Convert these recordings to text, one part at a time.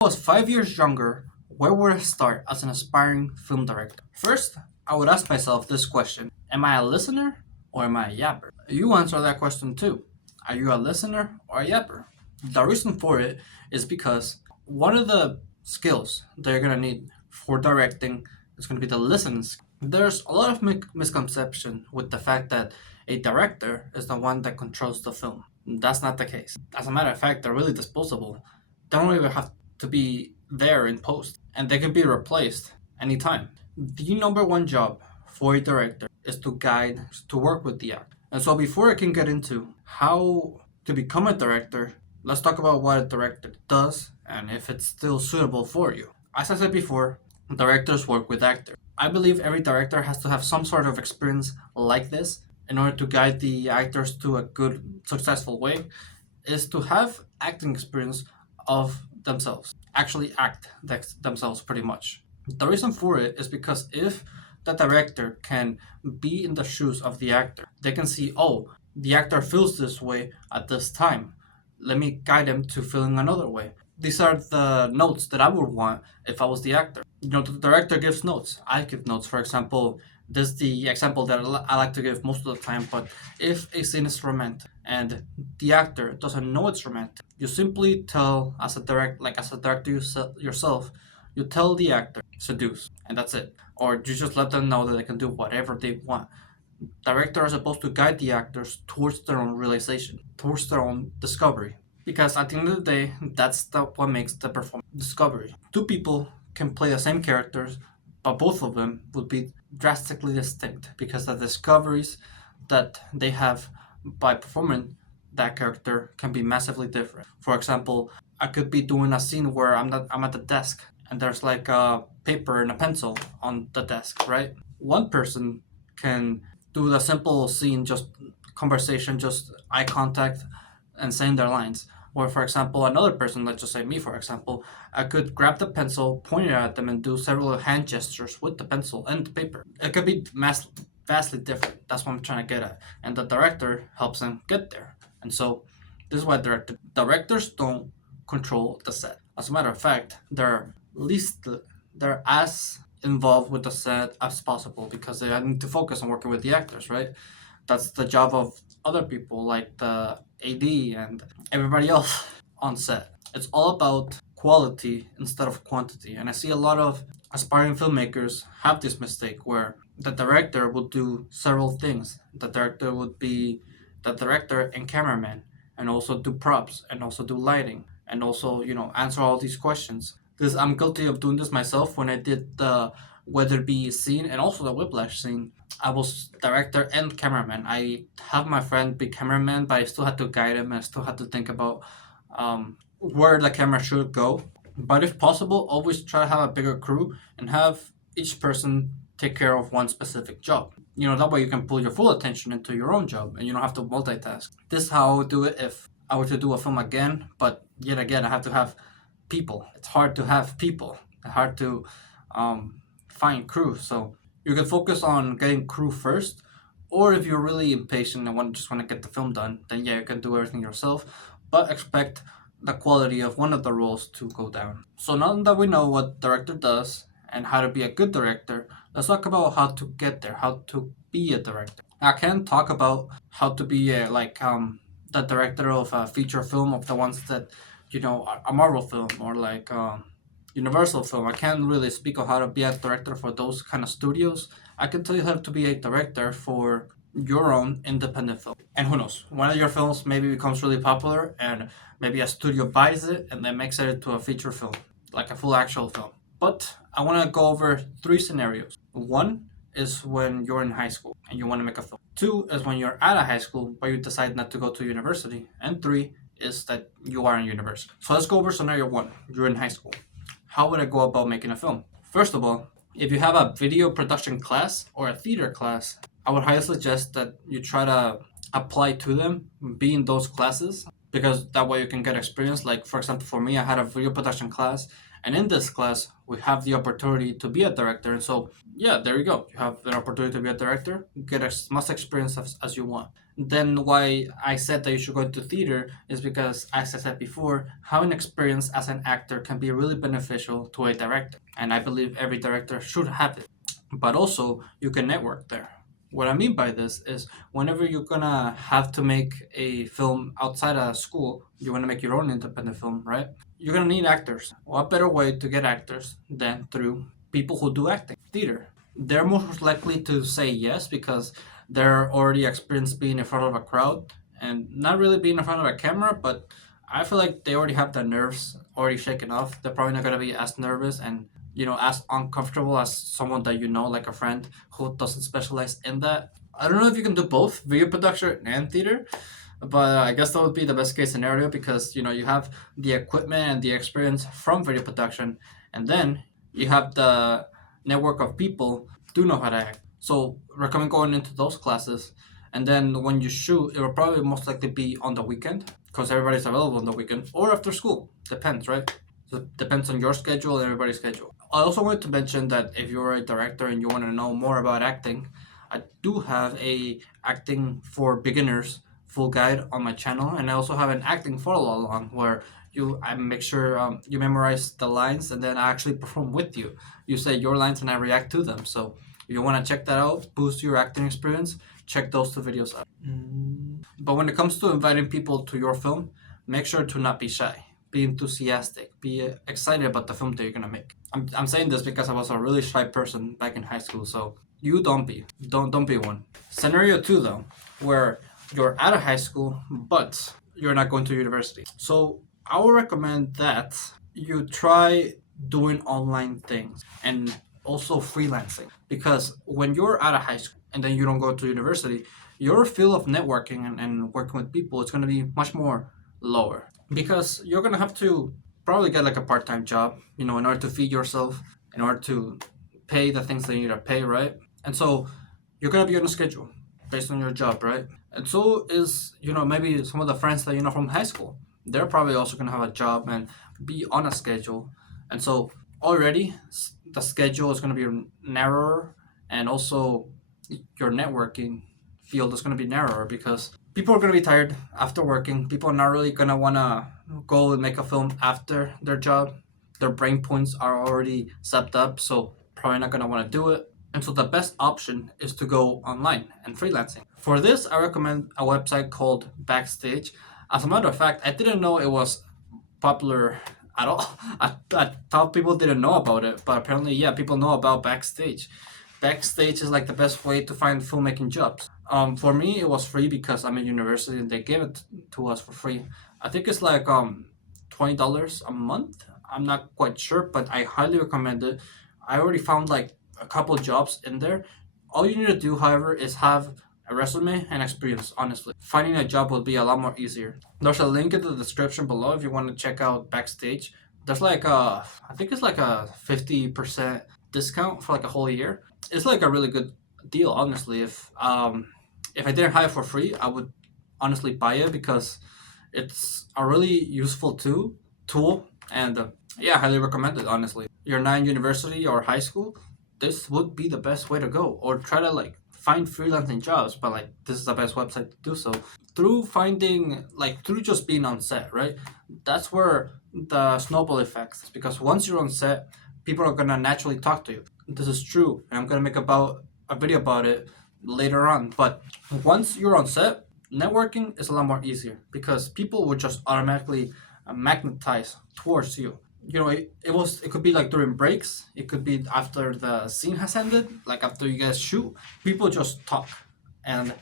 I was 5 years younger, where would I start as an aspiring film director? First, I would ask myself this question: am I a listener or am I a yapper? You answer that question too. Are you a listener or a yapper? The reason for it is because one of the skills that you're gonna need for directing is gonna be the listening skill. There's a lot of misconception with the fact that a director is the one that controls the film. That's not the case. As a matter of fact, they're really disposable. They don't even have to be there in post, and they can be replaced anytime. The number one job for a director is to guide, to work with the actor. And so, before I can get into how to become a director, let's talk about what a director does and if it's still suitable for you. As I said before, directors work with actors. I believe every director has to have some sort of experience like this in order to guide the actors to a good, successful way, is to have acting experience of themselves, actually act themselves pretty much. The reason for it is because if the director can be in the shoes of the actor, they can see, oh, the actor feels this way at this time. Let me guide him to feeling another way. These are the notes that I would want if I was the actor. The director gives notes. I give notes. For example, this is the example that I like to give most of the time. But if a scene is romantic and the actor doesn't know it's romantic, you simply tell as a director yourself, you tell the actor seduce, and that's it. Or you just let them know that they can do whatever they want. Directors are supposed to guide the actors towards their own realization, towards their own discovery. Because at the end of the day, what makes the performance discovery. Two people can play the same characters, but both of them would be drastically distinct because the discoveries that they have by performing that character can be massively different. For example, I could be doing a scene where I'm at the desk and there's like a paper and a pencil on the desk, right? One person can do the simple scene, just conversation, just eye contact, and saying their lines. Or, for example, another person, let's just say me, for example, I could grab the pencil, point it at them, and do several hand gestures with the pencil and the paper. It could be vastly different. That's what I'm trying to get at. And the director helps them get there. And so, this is why directors don't control the set. As a matter of fact, they're as involved with the set as possible because they need to focus on working with the actors, right? That's the job of other people like the AD and everybody else on set. It's all about quality instead of quantity. And I see a lot of aspiring filmmakers have this mistake where the director would do several things. The director would be the director and cameraman, and also do props, and also do lighting, and also, answer all these questions. Because I'm guilty of doing this myself when I did the Weatherby scene and also the Whiplash scene. I was director and cameraman. I have my friend be cameraman, but I still had to guide him. I still had to think about where the camera should go. But if possible, always try to have a bigger crew and have each person take care of one specific job. That way you can pull your full attention into your own job and you don't have to multitask. This is how I would do it if I were to do a film again, but yet again, I have to have people. It's hard to have people. It's hard to find crew. So you can focus on getting crew first, or if you're really impatient and just want to get the film done, then yeah, you can do everything yourself, but expect the quality of one of the roles to go down. So now that we know what director does and how to be a good director, let's talk about how to get there, how to be a director. I can talk about how to be the director of a feature film, of the ones that a Marvel film or like Universal film. I can't really speak on how to be a director for those kind of studios. I can tell you how to be a director for your own independent film. And who knows, one of your films maybe becomes really popular and maybe a studio buys it and then makes it into a feature film, like a full actual film. But I want to go over three scenarios. One is when you're in high school and you want to make a film. Two is when you're out of high school but you decide not to go to university. And three is that you are in university. So let's go over scenario one. You're in high school. How would I go about making a film? First of all, if you have a video production class or a theater class, I would highly suggest that you try to apply to them, be in those classes, because that way you can get experience. Like, for example, for me, I had a video production class, and in this class, we have the opportunity to be a director. And so, yeah, there you go. You have the opportunity to be a director, get as much experience as you want. then why I said that you should go into theater is because, as I said before, having experience as an actor can be really beneficial to a director, and I believe every director should have it. But also, you can network there. What I mean by this is whenever you're gonna have to make a film outside of school, you wanna make your own independent film, right? You're gonna need actors. What better way to get actors than through people who do acting, theater? They're most likely to say yes because they're already experienced being in front of a crowd and not really being in front of a camera, but I feel like they already have the nerves already shaken off. They're probably not gonna be as nervous and as uncomfortable as someone that like a friend who doesn't specialize in that. I don't know if you can do both video production and theater, but I guess that would be the best case scenario because you have the equipment and the experience from video production, and then you have the network of people do know how to act. So recommend going into those classes, and then when you shoot, it will probably most likely be on the weekend because everybody's available on the weekend or after school. Depends, right? So it depends on your schedule and everybody's schedule. I also wanted to mention that if you're a director and you want to know more about acting, I do have a acting for beginners full guide on my channel, and I also have an acting follow along where I make sure you memorize the lines and then I actually perform with you. You say your lines and I react to them. So if you want to check that out, boost your acting experience, check those two videos out. But when it comes to inviting people to your film, make sure to not be shy. Be enthusiastic. Be excited about the film that you're gonna make. I'm saying this because I was a really shy person back in high school, so you don't be one. Scenario two though, where you're out of high school but you're not going to university. So I would recommend that you try doing online things and also freelancing because when you're out of high school and then you don't go to university, your field of networking and working with people is going to be much more lower because you're going to have to probably get like a part-time job, in order to feed yourself, in order to pay the things that you need to pay, right? And so you're going to be on a schedule based on your job, right? And so is, maybe some of the friends that you know from high school. They're probably also going to have a job and be on a schedule. And so already the schedule is going to be narrower, and also your networking field is going to be narrower because people are going to be tired after working. People are not really going to want to go and make a film after their job. Their brain points are already set up, so probably not going to want to do it. And so the best option is to go online and freelancing. For this, I recommend a website called Backstage. As a matter of fact, I didn't know it was popular at all. I thought people didn't know about it, but apparently, yeah, people know about Backstage. Backstage is like the best way to find filmmaking jobs. For me, it was free because I'm in university and they gave it to us for free. I think it's like $20 a month. I'm not quite sure, but I highly recommend it. I already found like a couple jobs in there. All you need to do, however, is have a resume and experience, honestly. Finding a job will be a lot more easier. There's a link in the description below if you want to check out Backstage. There's like I think it's like a 50% discount for like a whole year. It's like a really good deal, honestly. If I didn't have it for free, I would honestly buy it because it's a really useful tool, and yeah, I highly recommend it, honestly. You're not in university or high school, this would be the best way to go. Or try to like find freelancing jobs, but like this is the best website to do so. Through just being on set, right? That's where the snowball effects, because once you're on set, people are gonna naturally talk to you. This is true, and I'm gonna make about a video about it later on. But once you're on set, networking is a lot more easier because people will just automatically magnetize towards you. It could be like during breaks, it could be after the scene has ended, like after you guys shoot, people just talk. And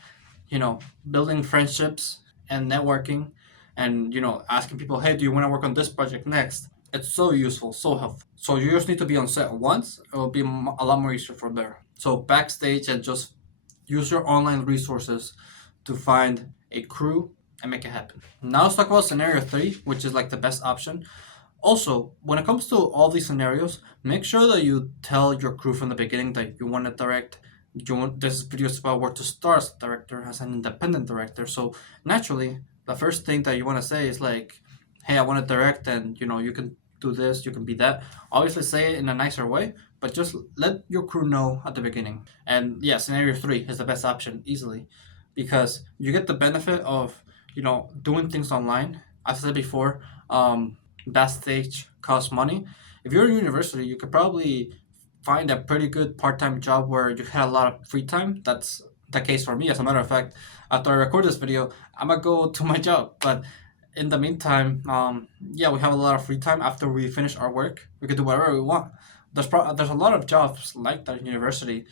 building friendships and networking, and asking people, hey, do you want to work on this project next? It's so useful, so helpful. So you just need to be on set once, it will be a lot more easier from there. So Backstage, and just use your online resources to find a crew and make it happen. Now let's talk about scenario 3, which is like the best option. Also, when it comes to all these scenarios, make sure that you tell your crew from the beginning that you want to direct. This video is about where to start as a director, as an independent director. So naturally, the first thing that you want to say is like, hey, I want to direct, and you can do this, you can be that. Obviously say it in a nicer way, but just let your crew know at the beginning. And yeah, scenario 3 is the best option, easily. because you get the benefit of doing things online. As I said before, that stage costs money. If you're in university, you could probably find a pretty good part-time job where you had a lot of free time. That's the case for me. As a matter of fact, after I record this video, I'm gonna go to my job. But in the meantime, yeah, we have a lot of free time after we finish our work. We could do whatever we want. There's a lot of jobs like that in university,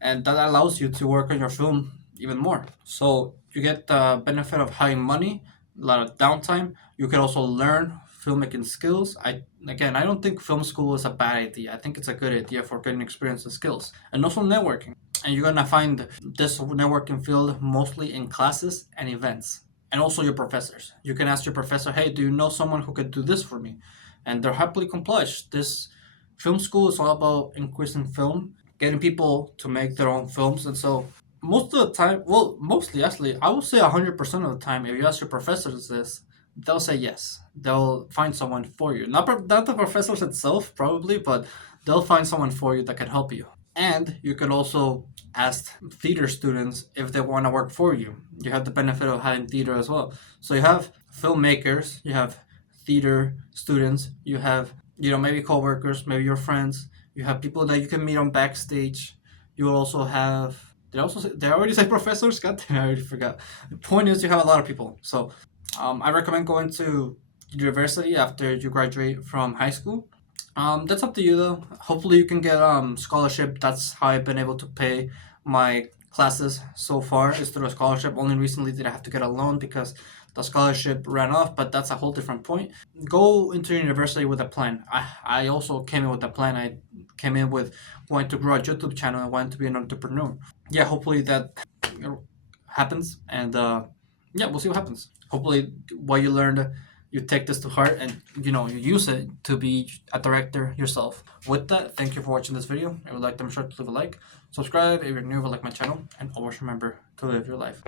and that allows you to work on your film even more. So you get the benefit of having money, a lot of downtime. You can also learn filmmaking skills. I don't think film school is a bad idea. I think it's a good idea for getting experience and skills, and also networking. And you're gonna find this networking field mostly in classes and events, and also your professors. You can ask your professor, "Hey, do you know someone who could do this for me?" And they're happily obliged. This film school is all about increasing film, getting people to make their own films, and so most of the time, well, mostly actually, I would say 100% of the time, if you ask your professors this, they'll say yes. They'll find someone for you. Not the professors itself, probably, but they'll find someone for you that can help you. And you could also ask theater students if they want to work for you. You have the benefit of having theater as well. So you have filmmakers, you have theater students, you have maybe coworkers, maybe your friends. You have people that you can meet on backstage. You will also have. Did I already say professors? God damn, I already forgot. The point is, you have a lot of people. So, I recommend going to university after you graduate from high school. That's up to you though. Hopefully, you can get scholarship. That's how I've been able to pay my classes so far, is through a scholarship. Only recently did I have to get a loan because the scholarship ran off, but that's a whole different point. Go into university with a plan. I also came in with a plan. I came in with wanting to grow a YouTube channel and wanting to be an entrepreneur. Yeah, hopefully that happens, and yeah, we'll see what happens. Hopefully, what you learned, you take this to heart, and you use it to be a director yourself. With that, thank you for watching this video. If you liked, I'm sure to leave a like, subscribe if you're new, like my channel, and always remember to live your life.